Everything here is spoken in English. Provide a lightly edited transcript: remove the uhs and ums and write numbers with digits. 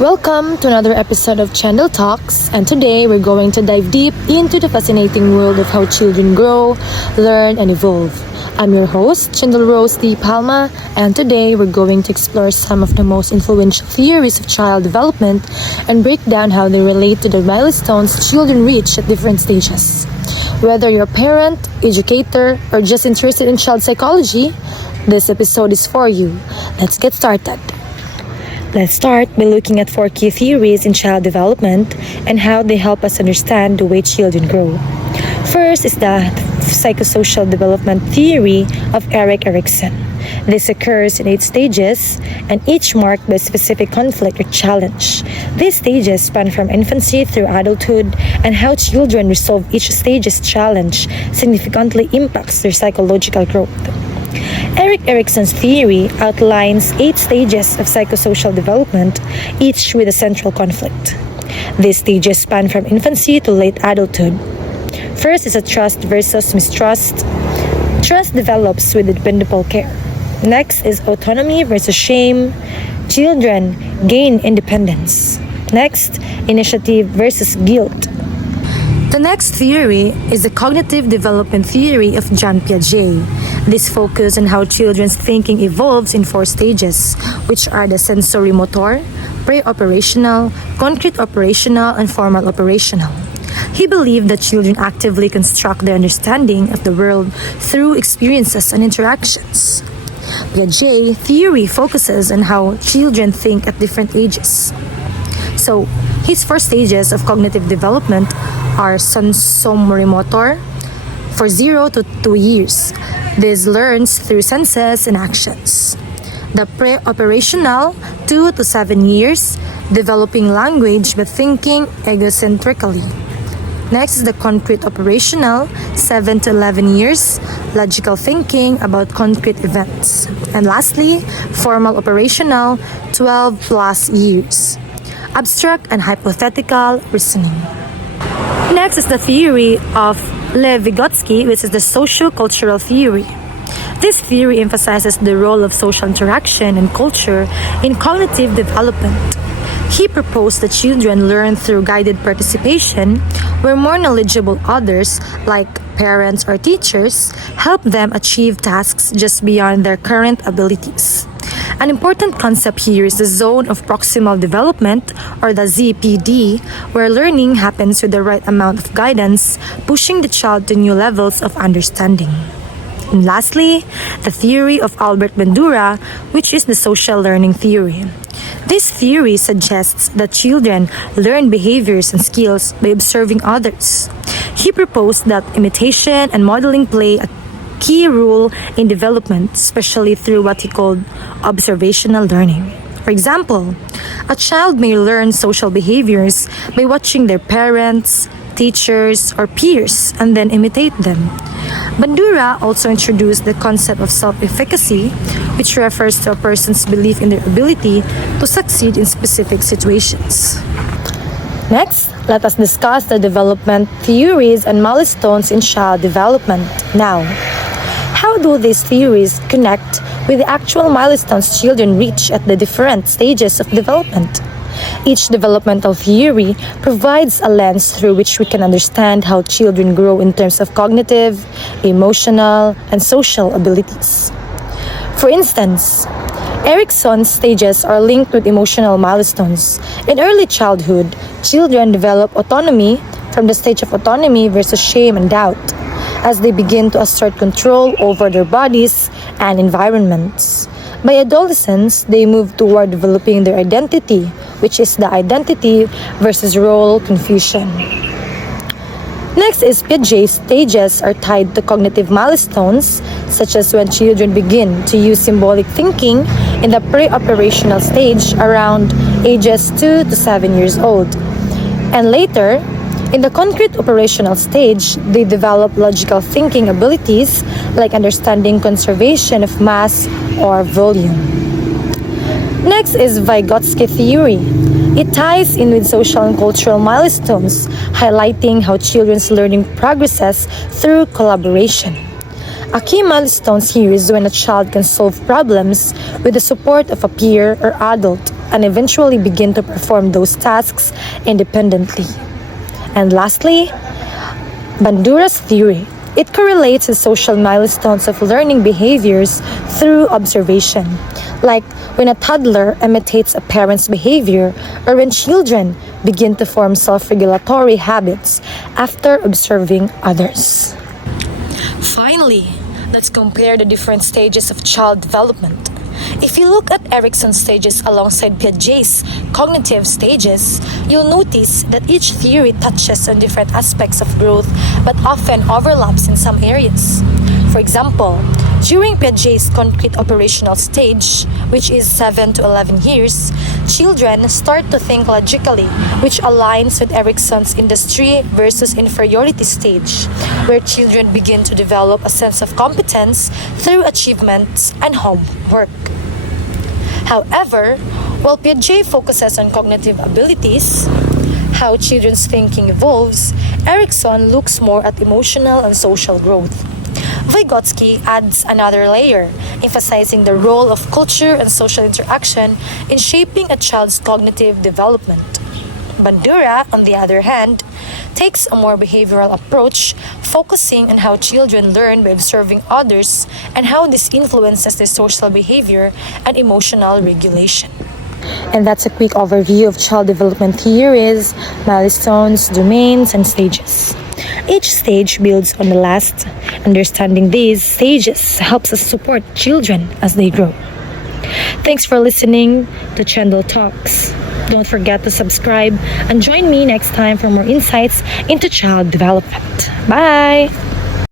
Welcome to another episode of Channel Talks, and today we're going to dive deep into the fascinating world of how children grow, learn, and evolve. I'm your host, Chandel Rose D. Palma, and today we're going to explore some of the most influential theories of child development and break down how they relate to the milestones children reach at different stages. Whether you're a parent, educator, or just interested in child psychology, this episode is for you. Let's get started. Let's start by looking at 4 key theories in child development and how they help us understand the way children grow. First is the psychosocial development theory of Erik Erikson. This occurs in 8 stages, and each marked by a specific conflict or challenge. These stages span from infancy through adulthood, and how children resolve each stage's challenge significantly impacts their psychological growth. Erik Erikson's theory outlines 8 stages of psychosocial development, each with a central conflict. These stages span from infancy to late adulthood. First is a trust versus mistrust. Trust develops with dependable care. Next is autonomy versus shame. Children gain independence. Next, initiative versus guilt. The next theory is the cognitive development theory of Jean Piaget. This focuses on how children's thinking evolves in 4 stages, which are the sensory motor, pre-operational, concrete operational, and formal operational. He believed that children actively construct their understanding of the world through experiences and interactions. Piaget theory focuses on how children think at different ages. So, his 4 stages of cognitive development are sensorimotor for 0 to 2 years. This learns through senses and actions. The pre-operational 2 to 7 years, developing language but thinking egocentrically. Next is the concrete operational 7 to 11 years, logical thinking about concrete events. And lastly, formal operational 12 plus years, abstract and hypothetical reasoning. Next is the theory of Lev Vygotsky, which is the socio-cultural theory. This theory emphasizes the role of social interaction and culture in cognitive development. He proposed that children learn through guided participation, where more knowledgeable others, like parents or teachers, help them achieve tasks just beyond their current abilities. An important concept here is the zone of proximal development, or the ZPD, where learning happens with the right amount of guidance, pushing the child to new levels of understanding. And lastly, the theory of Albert Bandura, which is the social learning theory. This theory suggests that children learn behaviors and skills by observing others. He proposed that imitation and modeling play a key role in development, especially through what he called observational learning. For example, a child may learn social behaviors by watching their parents, teachers, or peers and then imitate them. Bandura also introduced the concept of self-efficacy, which refers to a person's belief in their ability to succeed in specific situations. Next, let us discuss the development theories and milestones in child development. Now, how do these theories connect with the actual milestones children reach at the different stages of development? Each developmental theory provides a lens through which we can understand how children grow in terms of cognitive, emotional, and social abilities. For instance, Erikson's stages are linked with emotional milestones. In early childhood, children develop autonomy from the stage of autonomy versus shame and doubt, as they begin to assert control over their bodies and environments. By adolescence, they move toward developing their identity, which is the identity versus role confusion. Next is Piaget's stages are tied to cognitive milestones, such as when children begin to use symbolic thinking in the pre-operational stage around ages 2 to 7 years old. And later, in the concrete operational stage, they develop logical thinking abilities like understanding conservation of mass or volume. Next is Vygotsky theory. It ties in with social and cultural milestones, highlighting how children's learning progresses through collaboration. A key milestone here is when a child can solve problems with the support of a peer or adult, and eventually begin to perform those tasks independently. And lastly, Bandura's theory. It correlates the social milestones of learning behaviors through observation, like when a toddler imitates a parent's behavior or when children begin to form self-regulatory habits after observing others. Finally, let's compare the different stages of child development. If you look at Erikson's stages alongside Piaget's cognitive stages, you'll notice that each theory touches on different aspects of growth but often overlaps in some areas. For example, during Piaget's concrete operational stage, which is 7 to 11 years, children start to think logically, which aligns with Erikson's industry versus inferiority stage, where children begin to develop a sense of competence through achievements and homework. However, while Piaget focuses on cognitive abilities, how children's thinking evolves, Erikson looks more at emotional and social growth. Vygotsky adds another layer, emphasizing the role of culture and social interaction in shaping a child's cognitive development. Bandura, on the other hand, takes a more behavioral approach, focusing on how children learn by observing others and how this influences their social behavior and emotional regulation. And that's a quick overview of child development theories, milestones, domains, and stages. Each stage builds on the last. Understanding these stages helps us support children as they grow. Thanks for listening to Chendal Talks. Don't forget to subscribe and join me next time for more insights into child development. Bye!